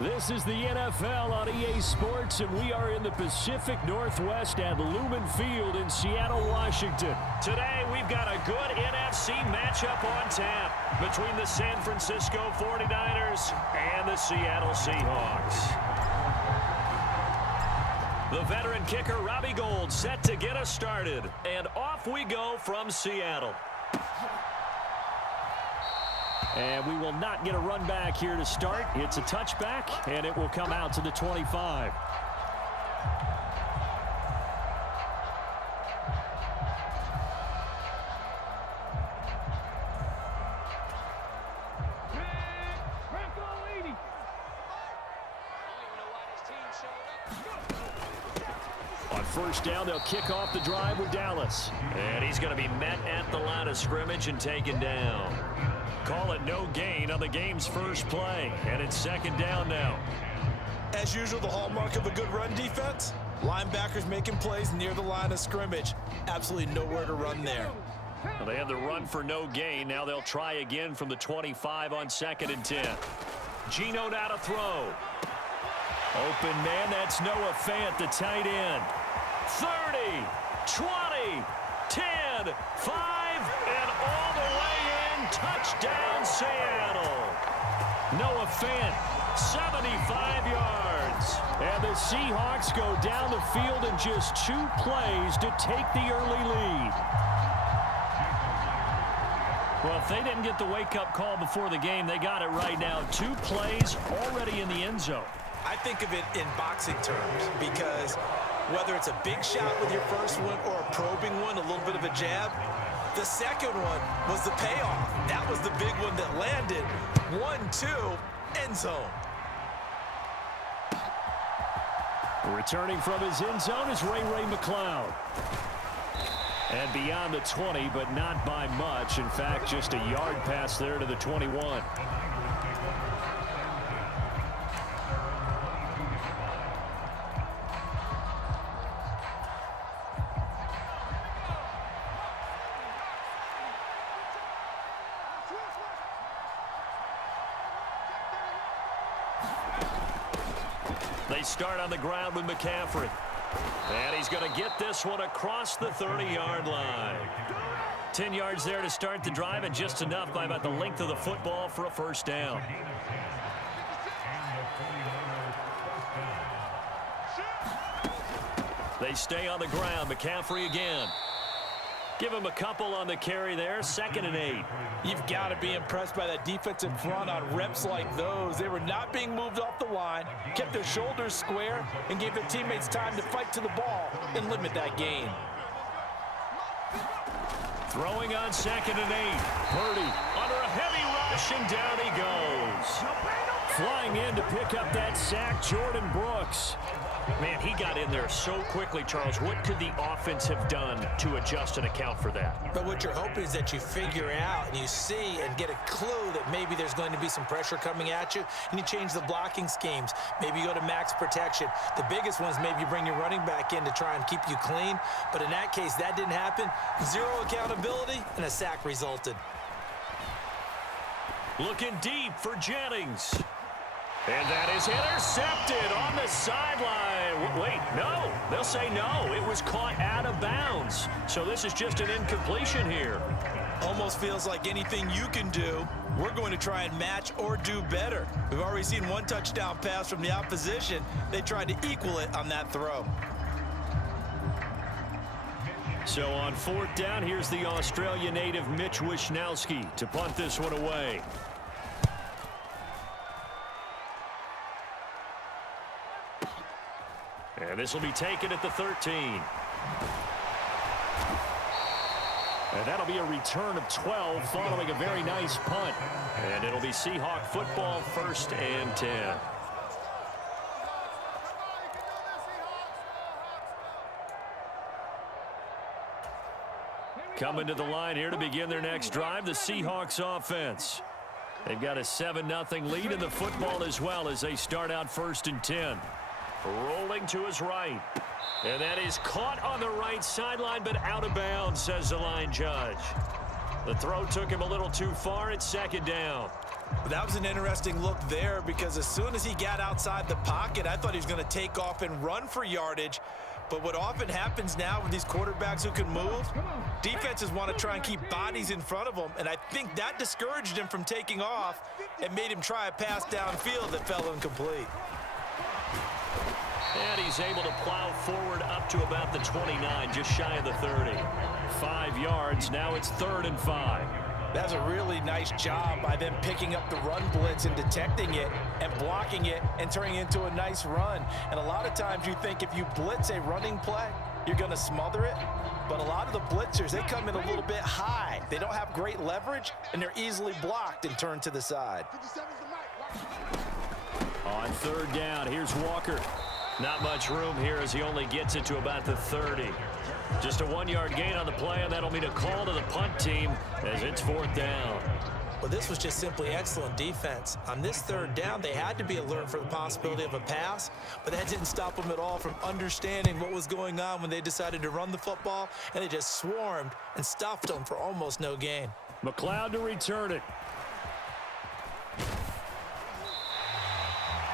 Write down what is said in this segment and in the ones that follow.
This is the NFL on EA Sports, and we are in the Pacific Northwest at Lumen Field in Seattle, Washington. Today, we've got a good NFC matchup on tap between the San Francisco 49ers and the Seattle Seahawks. The veteran kicker, Robbie Gould, set to get us started. And off we go from Seattle. And we will not get a run back here to start. It's a touchback, and it will come out to the 25. On first down, they'll kick off the drive with Dallas. And he's going to be met at the line of scrimmage and taken down. Call it no gain on the game's first play. And it's second down now. As usual, the hallmark of a good run defense, linebackers making plays near the line of scrimmage. Absolutely nowhere to run there. Well, they had the run for no gain. Now they'll try again from the 25 on 2nd and 10. Geno now to throw. Open man, that's Noah Fant, the tight end. 30, 20, 10, 5, and all the way in. Touchdown, Seattle. Noah Fant, 75 yards. And the Seahawks go down the field in just 2 plays to take the early lead. Well, if they didn't get the wake-up call before the game, they got it right now. 2 plays already in the end zone. I think of it in boxing terms because whether it's a big shot with your first one or a probing one, a little bit of a jab, the second one was the payoff. That was the big one that landed. 1-2, end zone. Returning from his end zone is Ray McCloud. And beyond the 20, but not by much. In fact, just a yard pass there to the 21. They start on the ground with McCaffrey. And he's going to get this one across the 30-yard line. 10 yards there to start the drive, and just enough by about the length of the football for a first down. They stay on the ground. McCaffrey again. Give him a couple on the carry there. 2nd and 8. You've got to be impressed by that defensive front on reps like those. They were not being moved off the line, kept their shoulders square, and gave their teammates time to fight to the ball and limit that gain. Throwing on 2nd and 8. Purdy under a heavy rush, and down he goes. Flying in to pick up that sack, Jordan Brooks. Man, he got in there so quickly, Charles. What could the offense have done to adjust and account for that? But what you're hoping is that you figure out and you see and get a clue that maybe there's going to be some pressure coming at you, and you change the blocking schemes. Maybe you go to max protection. The biggest one is maybe you bring your running back in to try and keep you clean. But in that case, that didn't happen. 0 accountability, and a sack resulted. Looking deep for Jennings. And that is intercepted on the sideline. Wait, no. They'll say no. It was caught out of bounds. So this is just an incompletion here. Almost feels like anything you can do, we're going to try and match or do better. We've already seen 1 touchdown pass from the opposition. They tried to equal it on that throw. So on 4th down, here's the Australia native Mitch Wishnowsky to punt this one away. And this will be taken at the 13. And that'll be a return of 12 following a very nice punt. And it'll be Seahawk football, 1st and 10. Coming to the line here to begin their next drive, the Seahawks offense. They've got a 7-0 lead in the football as well as they start out 1st and 10. Rolling to his right. And that is caught on the right sideline, but out of bounds, says the line judge. The throw took him a little too far. It's 2nd down. That was an interesting look there because as soon as he got outside the pocket, I thought he was going to take off and run for yardage. But what often happens now with these quarterbacks who can move, defenses want to try and keep bodies in front of them, and I think that discouraged him from taking off and made him try a pass downfield that fell incomplete. And he's able to plow forward up to about the 29, just shy of the 30. 5 yards, now it's 3rd and 5. That's a really nice job by them picking up the run blitz and detecting it and blocking it and turning it into a nice run. And a lot of times you think if you blitz a running play, you're going to smother it. But a lot of the blitzers, they come in a little bit high. They don't have great leverage, and they're easily blocked and turned to the side. On 3rd down, here's Walker. Not much room here as he only gets it to about the 30. Just a 1-yard gain on the play, and that'll mean a call to the punt team as it's 4th down. Well, this was just simply excellent defense. On this 3rd down, they had to be alert for the possibility of a pass, but that didn't stop them at all from understanding what was going on when they decided to run the football, and they just swarmed and stuffed them for almost no gain. McLeod to return it.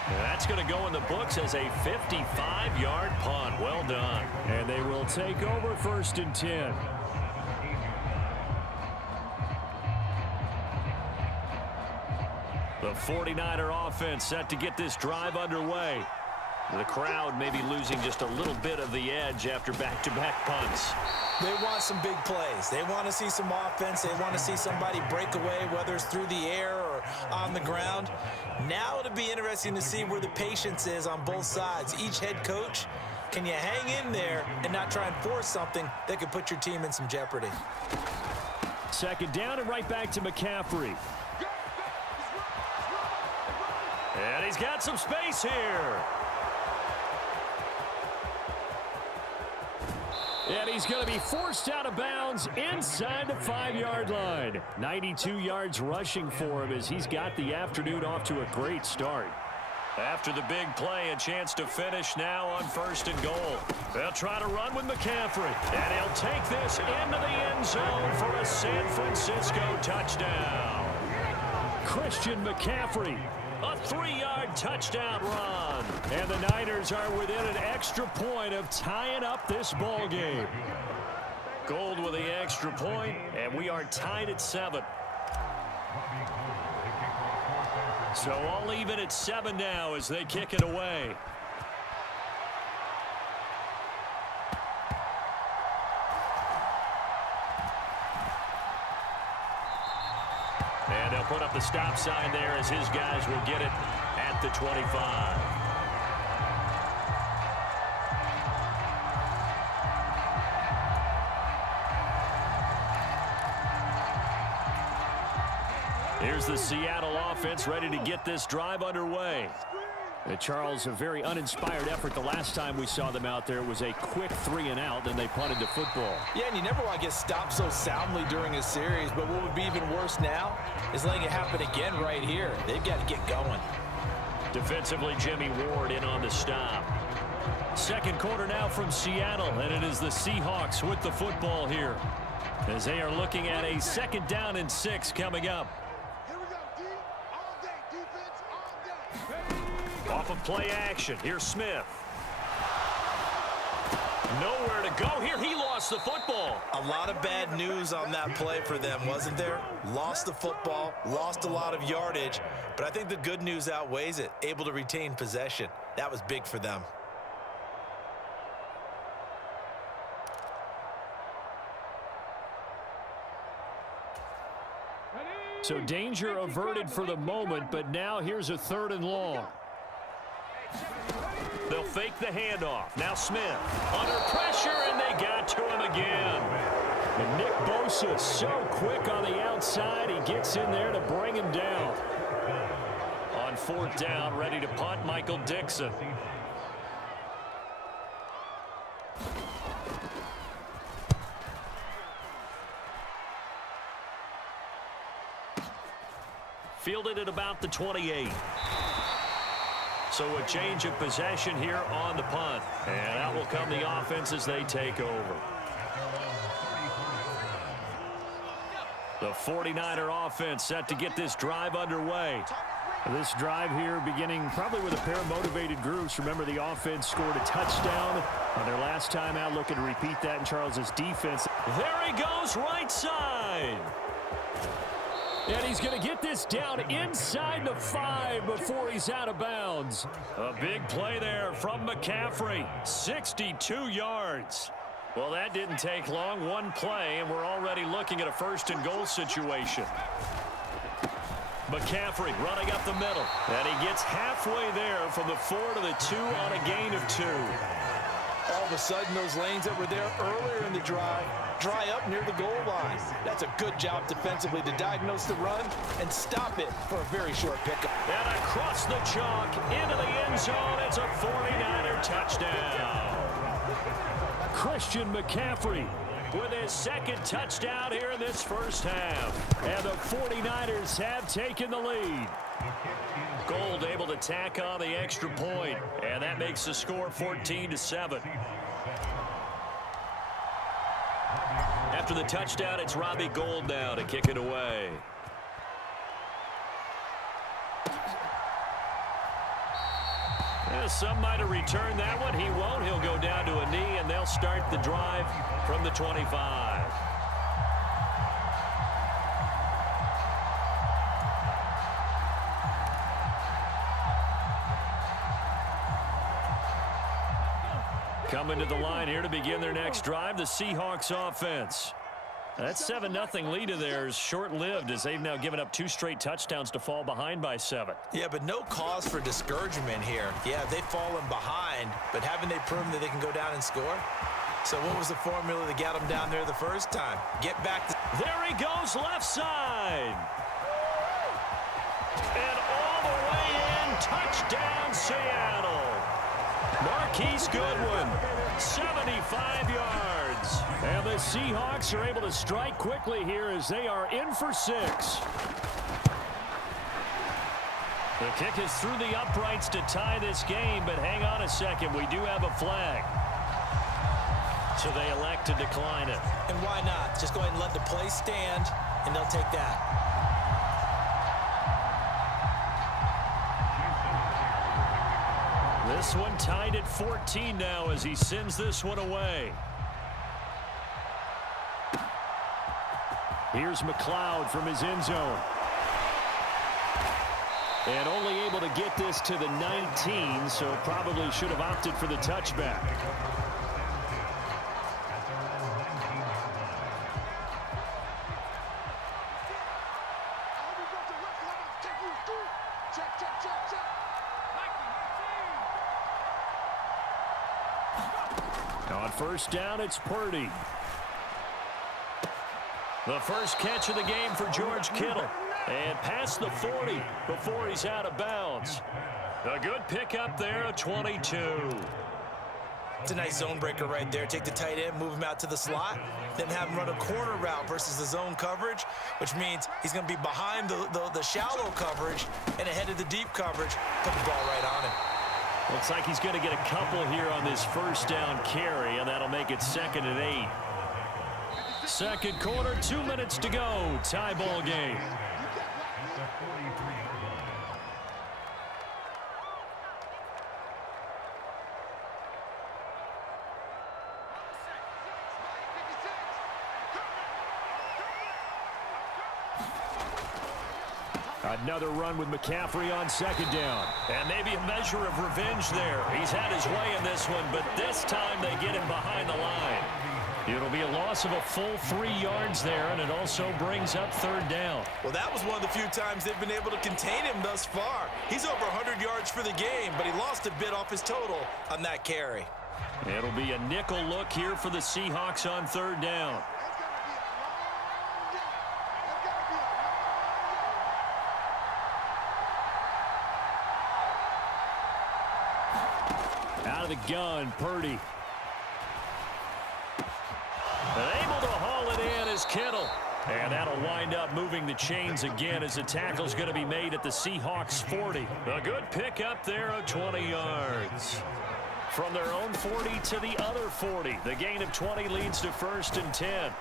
That's going to go in the books as a 55-yard punt. Well done. And they will take over 1st and 10. The 49er offense set to get this drive underway. The crowd may be losing just a little bit of the edge after back-to-back punts. They want some big plays. They want to see some offense. They want to see somebody break away, whether it's through the air or on the ground. Now it'll be interesting to see where the patience is on both sides. Each head coach, can you hang in there and not try and force something that could put your team in some jeopardy? 2nd down and right back to McCaffrey. And he's got some space here. And he's going to be forced out of bounds inside the 5-yard line. 92 yards rushing for him as he's got the afternoon off to a great start. After the big play, a chance to finish now on 1st and goal. They'll try to run with McCaffrey. And he'll take this into the end zone for a San Francisco touchdown. Christian McCaffrey. A 3-yard touchdown run. And the Niners are within an extra point of tying up this ball game. Gold with the extra point, and we are tied at 7. So all even at 7 now as they kick it away. And they'll put up the stop sign there as his guys will get it at the 25. Here's the Seattle offense ready to get this drive underway. Charles, a very uninspired effort the last time we saw them out there. It was a quick 3-and-out, then they punted the football. Yeah, and you never want to get stopped so soundly during a series, but what would be even worse now is letting it happen again right here. They've got to get going. Defensively, Jimmy Ward in on the stop. 2nd quarter now from Seattle, and it is the Seahawks with the football here as they are looking at a 2nd down and 6 coming up. Off of play action, here's Smith. Nowhere to go here. He lost the football. A lot of bad news on that play for them, wasn't there? Lost the football, lost a lot of yardage, but I think the good news outweighs it. Able to retain possession. That was big for them. So danger averted for the moment, but now here's a 3rd and long. They'll fake the handoff. Now Smith under pressure, and they got to him again. And Nick Bosa so quick on the outside. He gets in there to bring him down. On 4th down, ready to punt, Michael Dixon. Fielded at about the 28. So a change of possession here on the punt. And out will come the offense as they take over. The 49er offense set to get this drive underway. This drive here beginning probably with a pair of motivated groups. Remember, the offense scored a touchdown on their last time out, looking to repeat that in Charles's defense. There he goes, right side. And he's going to get this down inside the 5 before he's out of bounds. A big play there from McCaffrey, 62 yards. Well, that didn't take long, one play, and we're already looking at a first-and-goal situation. McCaffrey running up the middle, and he gets halfway there from the 4 to the 2 on a gain of 2. All of a sudden, those lanes that were there earlier in the drive dry up near the goal line. That's a good job defensively to diagnose the run and stop it for a very short pickup. And across the chalk into the end zone, it's a 49er touchdown. Christian McCaffrey with his second touchdown here in this first half. And the 49ers have taken the lead. Gold able to tack on the extra point, and that makes the score 14-7. After the touchdown, it's Robbie Gould now to kick it away. Some might have returned that one. He won't. He'll go down to a knee, and they'll start the drive from the 25. Coming to the line here to begin their next drive, the Seahawks offense. That 7-0 lead of theirs short-lived as they've now given up 2 straight touchdowns to fall behind by 7. Yeah, but no cause for discouragement here. Yeah, they've fallen behind, but haven't they proven that they can go down and score? So what was the formula that got them down there the first time? Get back to... There he goes, left side. And all the way in, touchdown Seattle. Marquise Goodwin, 75 yards. And the Seahawks are able to strike quickly here as they are in for 6. The kick is through the uprights to tie this game, but hang on a second, we do have a flag. So they elect to decline it. And why not? Just go ahead and let the play stand, and they'll take that. This one tied at 14 now as he sends this one away. Here's McLeod from his end zone. And only able to get this to the 19, so probably should have opted for the touchback. On first down, it's Purdy. The first catch of the game for George Kittle. And past the 40 before he's out of bounds. A good pickup there, a 22. It's a nice zone breaker right there. Take the tight end, move him out to the slot, then have him run a corner route versus the zone coverage, which means he's going to be behind the shallow coverage and ahead of the deep coverage. Put the ball right on him. Looks like he's going to get a couple here on this first down carry, and that'll make it 2nd and 8. Second quarter, 2 minutes to go. Tie ball game. Another run with McCaffrey on second down. And maybe a measure of revenge there. He's had his way in this one, but this time they get him behind the line. It'll be a loss of a full 3 yards there, and it also brings up third down. Well, that was one of the few times they've been able to contain him thus far. He's over 100 yards for the game, but he lost a bit off his total on that carry. It'll be a nickel look here for the Seahawks on third down. Out of the gun, Purdy. Able to haul it in is Kittle. And that'll wind up moving the chains again as the tackle's going to be made at the Seahawks 40. A good pickup there of 20 yards. From their own 40 to the other 40. The gain of 20 leads to 1st and 10.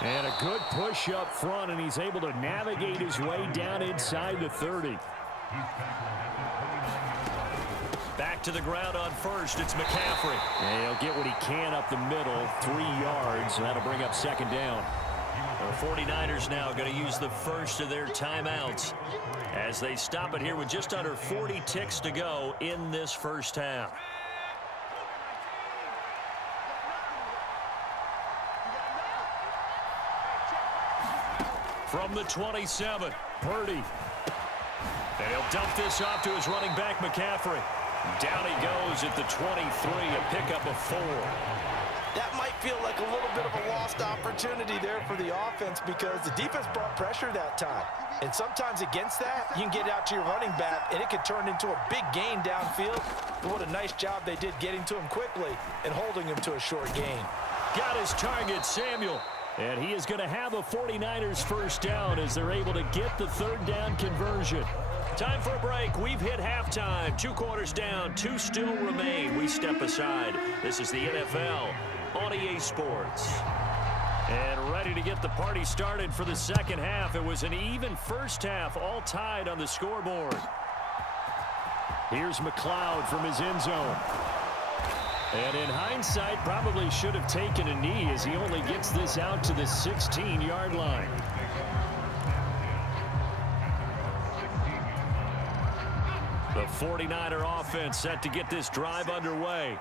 And a good push up front, and he's able to navigate his way down inside the 30. Back to the ground on 1st. It's McCaffrey. And he'll get what he can up the middle, 3 yards, and that'll bring up 2nd down. The 49ers now going to use the first of their timeouts as they stop it here with just under 40 ticks to go in this first half. From the 27, Purdy. And he'll dump this off to his running back, McCaffrey. Down he goes at the 23, a pickup of 4. That might feel like a little bit of a lost opportunity there for the offense because the defense brought pressure that time. And sometimes against that, you can get out to your running back, and it could turn into a big gain downfield. But what a nice job they did getting to him quickly and holding him to a short gain. Got his target, Samuel. And he is going to have a 49ers first down as they're able to get the 3rd down conversion. Time for a break. We've hit halftime. 2 quarters down. 2 still remain. We step aside. This is the NFL on EA Sports. And ready to get the party started for the second half. It was an even first half, all tied on the scoreboard. Here's McLeod from his end zone. And in hindsight, probably should have taken a knee as he only gets this out to the 16-yard line. The 49er offense set to get this drive underway.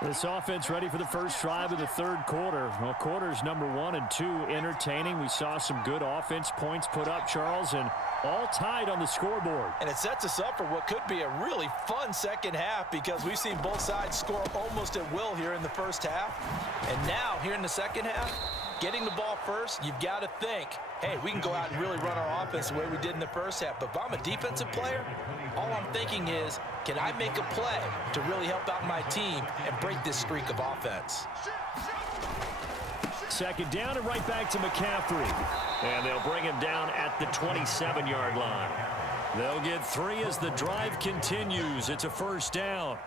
This offense ready for the first drive of the 3rd quarter. Well, quarters number 1 and 2 entertaining. We saw some good offense points put up, Charles, and all tied on the scoreboard. And it sets us up for what could be a really fun second half because we've seen both sides score almost at will here in the first half. And now, here in the second half, getting the ball first, you've got to think, hey, we can go out and really run our offense the way we did in the first half. But if I'm a defensive player, all I'm thinking is, can I make a play to really help out my team and break this streak of offense? 2nd down and right back to McCaffrey. And they'll bring him down at the 27-yard line. They'll get 3 as the drive continues. It's a first down.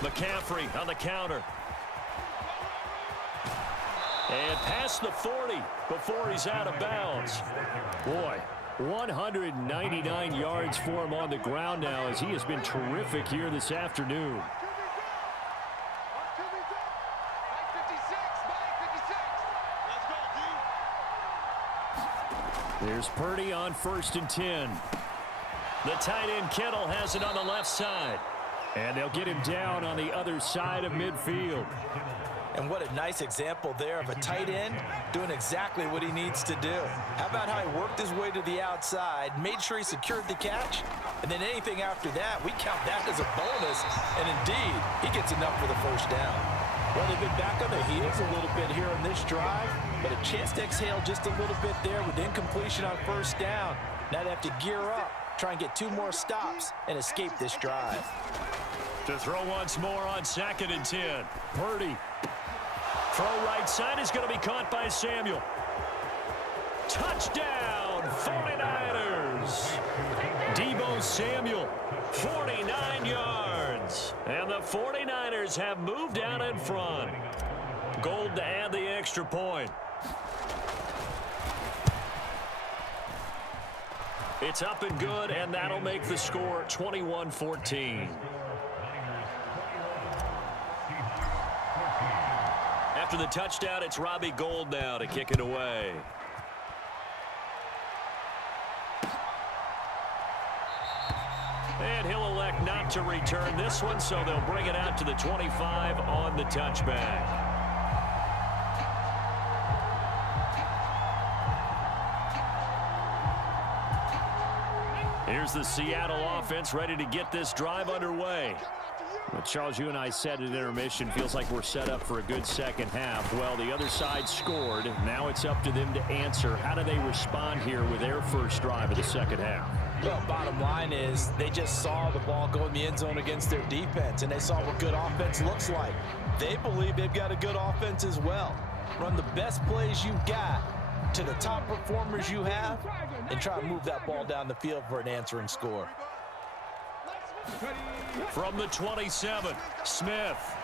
McCaffrey on the counter. And past the 40 before he's out of bounds. Boy, 199 yards for him on the ground now as he has been terrific here this afternoon. There's Purdy on 1st and 10. The tight end Kittle has it on the left side. And they'll get him down on the other side of midfield. And what a nice example there of a tight end doing exactly what he needs to do. How about how he worked his way to the outside, made sure he secured the catch, and then anything after that, we count that as a bonus. And indeed, he gets enough for the first down. Well, they've been back on their heels a little bit here on this drive, but a chance to exhale just a little bit there with incompletion on first down. Now they have to gear up, try and get 2 more stops, and escape this drive. To throw once more on 2nd and 10. Purdy. Throw right side is going to be caught by Samuel. Touchdown, 49ers. Deebo Samuel, 49 yards. And the 49ers have moved out in front. Gold to add the extra point. It's up and good, and that'll make the score 21-14. After the touchdown, it's Robbie Gould now to kick it away. And he'll elect not to return this one, so they'll bring it out to the 25 on the touchback. Here's the Seattle offense ready to get this drive underway. Well, Charles, you and I said at intermission, feels like we're set up for a good second half. Well, the other side scored. Now it's up to them to answer. How do they respond here with their first drive of the second half? Well, bottom line is they just saw the ball go in the end zone against their defense, and they saw what good offense looks like. They believe they've got a good offense as well. Run the best plays you've got, to the top performers you have and try to move that ball down the field for an answering score. From the 27, Smith.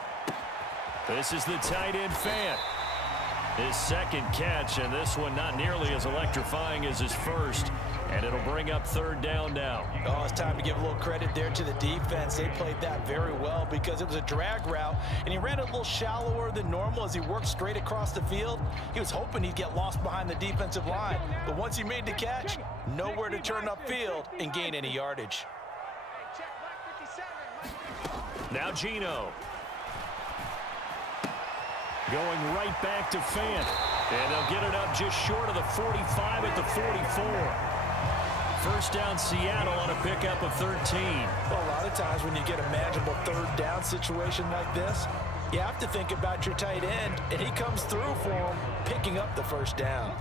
This is the tight end Fant. His second catch, and this one not nearly as electrifying as his first. And it'll bring up third down now. Oh, it's time to give a little credit there to the defense. They played that very well because it was a drag route, and he ran a little shallower than normal as he worked straight across the field. He was hoping he'd get lost behind the defensive line, but once he made the catch, nowhere to turn upfield and gain any yardage. Now Geno. Going right back to Fant. And they'll get it up just short of the 45 at the 44. First down Seattle on a pickup of 13. Well, a lot of times when you get a manageable third down situation like this, you have to think about your tight end, and he comes through for him, picking up the first down.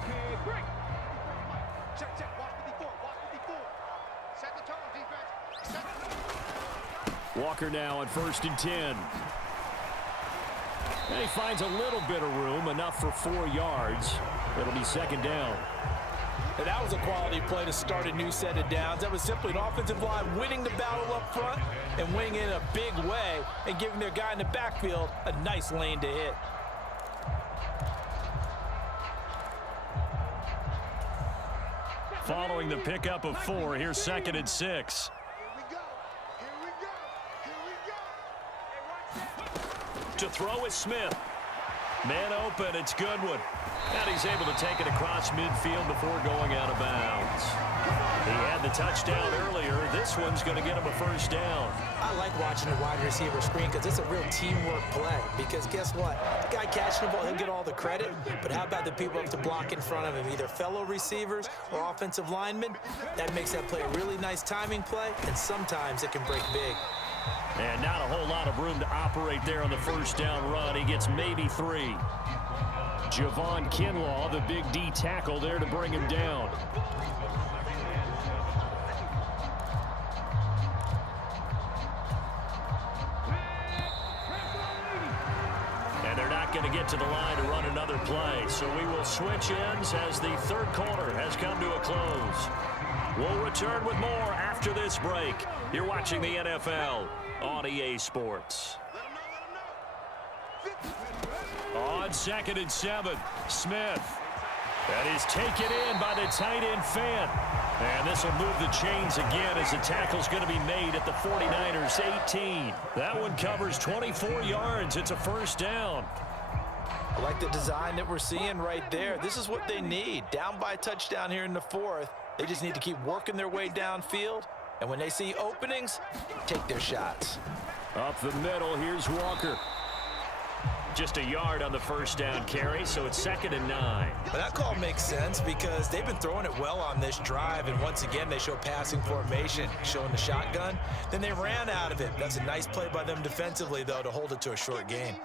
Walker now on 1st and 10. And he finds a little bit of room, enough for 4 yards. It'll be second down. And that was a quality play to start a new set of downs. That was simply an offensive line winning the battle up front and winning in a big way and giving their guy in the backfield a nice lane to hit. Following the pickup of 4, here's 2nd and 6. To throw is Smith. Man open, it's Goodwin. And he's able to take it across midfield before going out of bounds. He had the touchdown earlier. This one's going to get him a first down. I like watching the wide receiver screen because it's a real teamwork play. Because guess what? The guy catching the ball, he'll get all the credit. But how about the people up to block in front of him, either fellow receivers or offensive linemen? That makes that play a really nice timing play, and sometimes it can break big. And not a whole lot of room to operate there on the first down run. He gets maybe 3. Javon Kinlaw, the big D tackle there to bring him down. And they're not going to get to the line to run another play. So we will switch ends as the third quarter has come to a close. We'll return with more after this break. You're watching the NFL on EA Sports. On 2nd and 7, Smith. That is taken in by the tight end Fant. And this will move the chains again as the tackle's going to be made at the 49ers 18. That one covers 24 yards. It's a first down. I like the design that we're seeing right there. This is what they need. Down by a touchdown here in the 4th. They just need to keep working their way downfield. And when they see openings, take their shots. Up the middle, here's Walker. Just a yard on the first down carry, so it's 2nd and 9. But that call makes sense because they've been throwing it well on this drive, and once again they show passing formation, showing the shotgun. Then they ran out of it. That's a nice play by them defensively, though, to hold it to a short gain.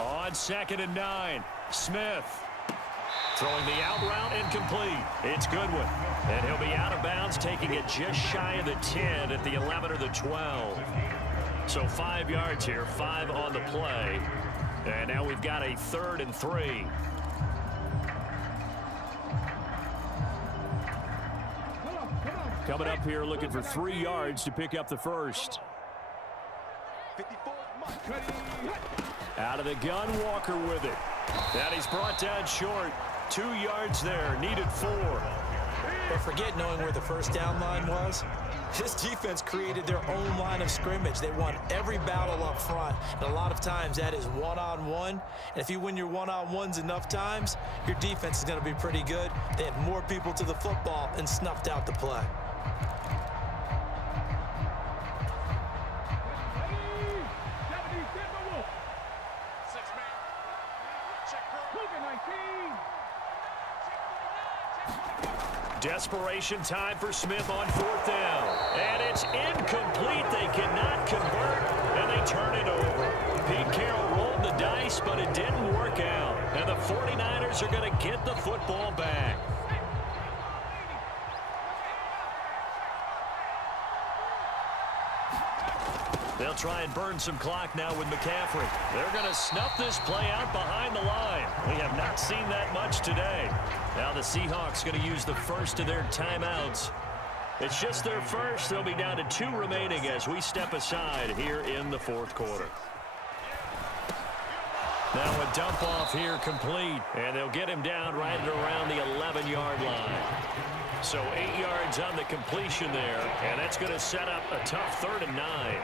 On 2nd and 9, Smith. Throwing the out route incomplete. It's Goodwin. And he'll be out of bounds, taking it just shy of the 10 at the 11 or the 12. So 5 yards here, 5 on the play. And now we've got a 3rd and 3. Coming up here looking for 3 yards to pick up the first. Out of the gun, Walker with it. And he's brought down short. 2 yards there, needed 4. But forget knowing where the first down line was. This defense created their own line of scrimmage. They won every battle up front. And a lot of times that is one-on-one. And if you win your one-on-ones enough times, your defense is going to be pretty good. They had more people to the football and snuffed out the play. Desperation time for Smith on 4th down. And it's incomplete. They cannot convert, and they turn it over. Pete Carroll rolled the dice, but it didn't work out. And the 49ers are going to get the football back. They'll try and burn some clock now with McCaffrey. They're going to snuff this play out behind the line. We have not seen that much today. Now the Seahawks going to use the first of their timeouts. It's just their first. They'll be down to 2 remaining as we step aside here in the fourth quarter. Now a dump off here complete, and they'll get him down right at around the 11-yard line. So 8 yards on the completion there, and that's going to set up a tough 3rd and 9.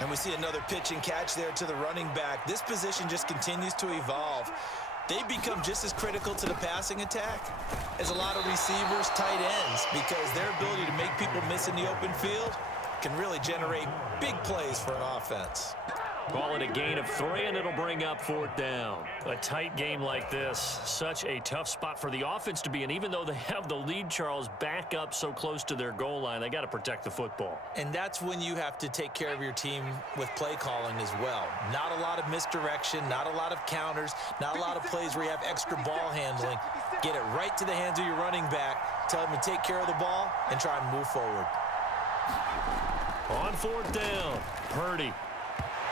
And we see another pitch and catch there to the running back. This position just continues to evolve. They become just as critical to the passing attack as a lot of receivers, tight ends, because their ability to make people miss in the open field can really generate big plays for an offense. Call it a gain of 3, and it'll bring up 4th down. A tight game like this, such a tough spot for the offense to be in. Even though they have the lead, Charles, back up so close to their goal line, they got to protect the football. And that's when you have to take care of your team with play calling as well. Not a lot of misdirection, not a lot of counters, not a lot of plays where you have extra ball handling. Get it right to the hands of your running back, tell them to take care of the ball, and try and move forward. On 4th down, Purdy.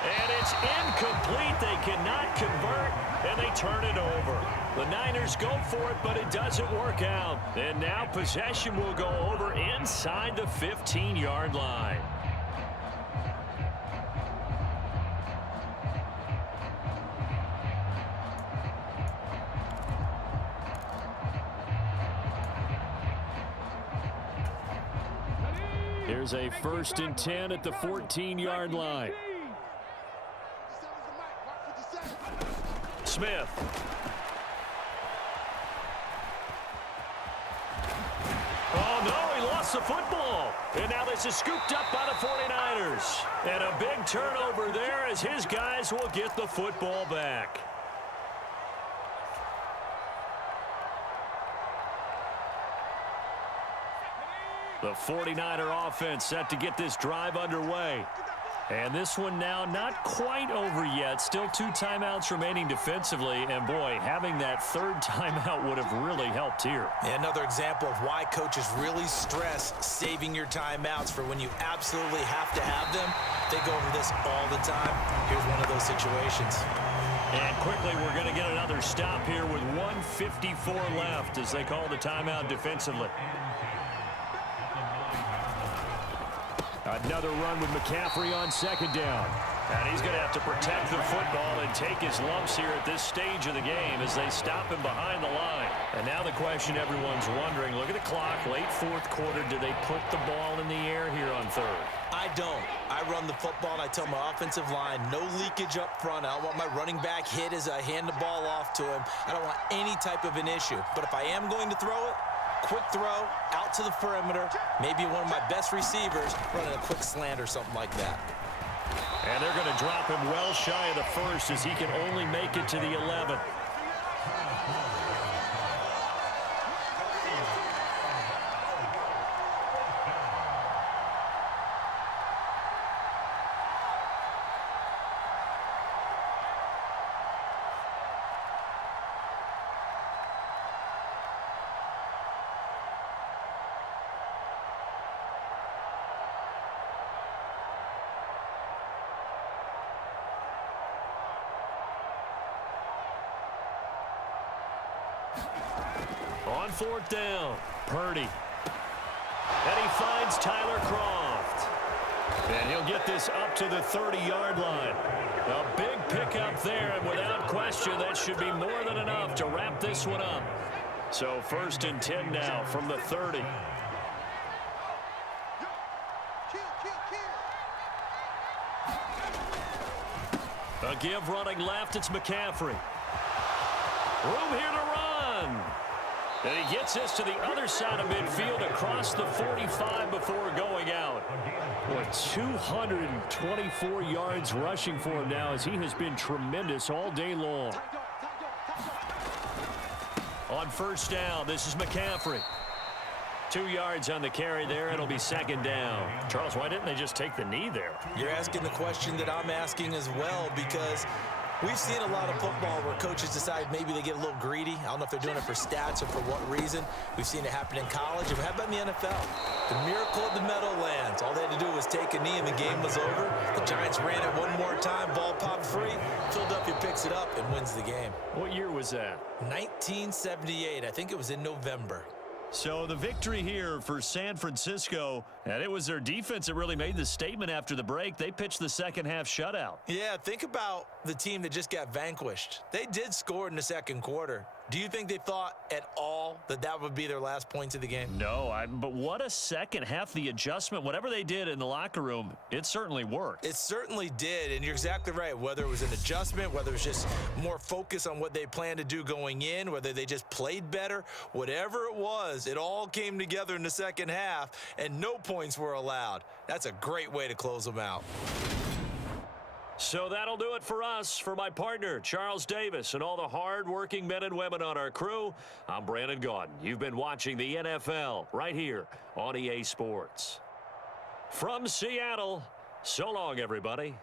And it's incomplete. They cannot convert, and they turn it over. The Niners go for it, but it doesn't work out. And now possession will go over inside the 15-yard line. Here's a 1st and 10 at the 14-yard line. Smith. Oh, no, he lost the football. And now this is scooped up by the 49ers. And a big turnover there as his guys will get the football back. The 49er offense set to get this drive underway. And this one now not quite over yet. Still 2 timeouts remaining defensively. And, boy, having that 3rd timeout would have really helped here. Yeah, another example of why coaches really stress saving your timeouts for when you absolutely have to have them. They go over this all the time. Here's one of those situations. And quickly, we're going to get another stop here with 1:54 left as they call the timeout defensively. Another run with McCaffrey on 2nd down. And he's going to have to protect the football and take his lumps here at this stage of the game as they stop him behind the line. And now the question everyone's wondering, look at the clock, late 4th quarter, do they put the ball in the air here on 3rd? I don't. I run the football, and I tell my offensive line, no leakage up front. I don't want my running back hit as I hand the ball off to him. I don't want any type of an issue. But if I am going to throw it, quick throw, out to the perimeter, maybe one of my best receivers running a quick slant or something like that. And they're going to drop him well shy of the 1st as he can only make it to the 11th. On 4th down, Purdy. And he finds Tyler Croft. And he'll get this up to the 30-yard line. A big pickup there, and without question, that should be more than enough to wrap this one up. So 1st and 10 now from the 30. A give running left, it's McCaffrey. Room here to run. And he gets this to the other side of midfield across the 45 before going out. Boy, 224 yards rushing for him now as he has been tremendous all day long. On 1st down, this is McCaffrey. 2 yards on the carry there. It'll be 2nd down. Charles, why didn't they just take the knee there? You're asking the question that I'm asking as well, because We've seen a lot of football where coaches decide maybe they get a little greedy. I don't know if they're doing it for stats or for what reason. We've seen it happen in college. And how about in the NFL? The miracle of the Meadowlands. All they had to do was take a knee and the game was over. The Giants ran it one more time. Ball popped free. Philadelphia picks it up and wins the game. What year was that? 1978. I think it was in November. So the victory here for San Francisco, and it was their defense that really made the statement after the break. They pitched the second half shutout. Yeah, think about the team that just got vanquished. They did score in the second quarter. Do you think they thought at all that that would be their last points of the game? No, but what a second half. The adjustment, whatever they did in the locker room, it certainly worked. It certainly did, and you're exactly right. Whether it was an adjustment, whether it was just more focus on what they planned to do going in, whether they just played better, whatever it was, it all came together in the second half, and no points were allowed. That's a great way to close them out. So that'll do it for us. For my partner, Charles Davis, and all the hard-working men and women on our crew, I'm Brandon Gaudin. You've been watching the NFL right here on EA Sports. From Seattle, so long, everybody.